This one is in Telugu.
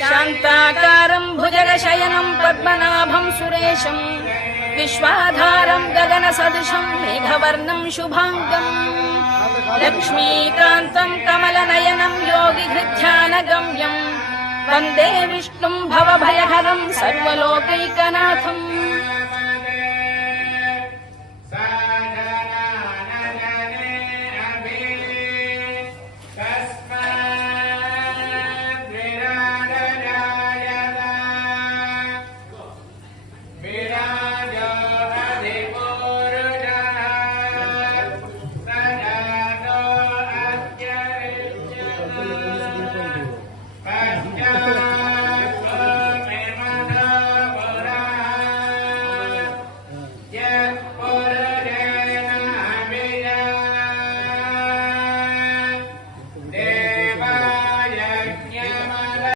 శాంతాకారం భుజగశయనం పద్మనాభం సురేశం విశ్వాధారం గగన సదృశం మేఘవర్ణం శుభాంగం లక్ష్మీకాంతం కమలనయనం యోగిహృధ్యానగమ్యం వందే విష్ణుం భవభయహరం సర్వలోకైకనాథం.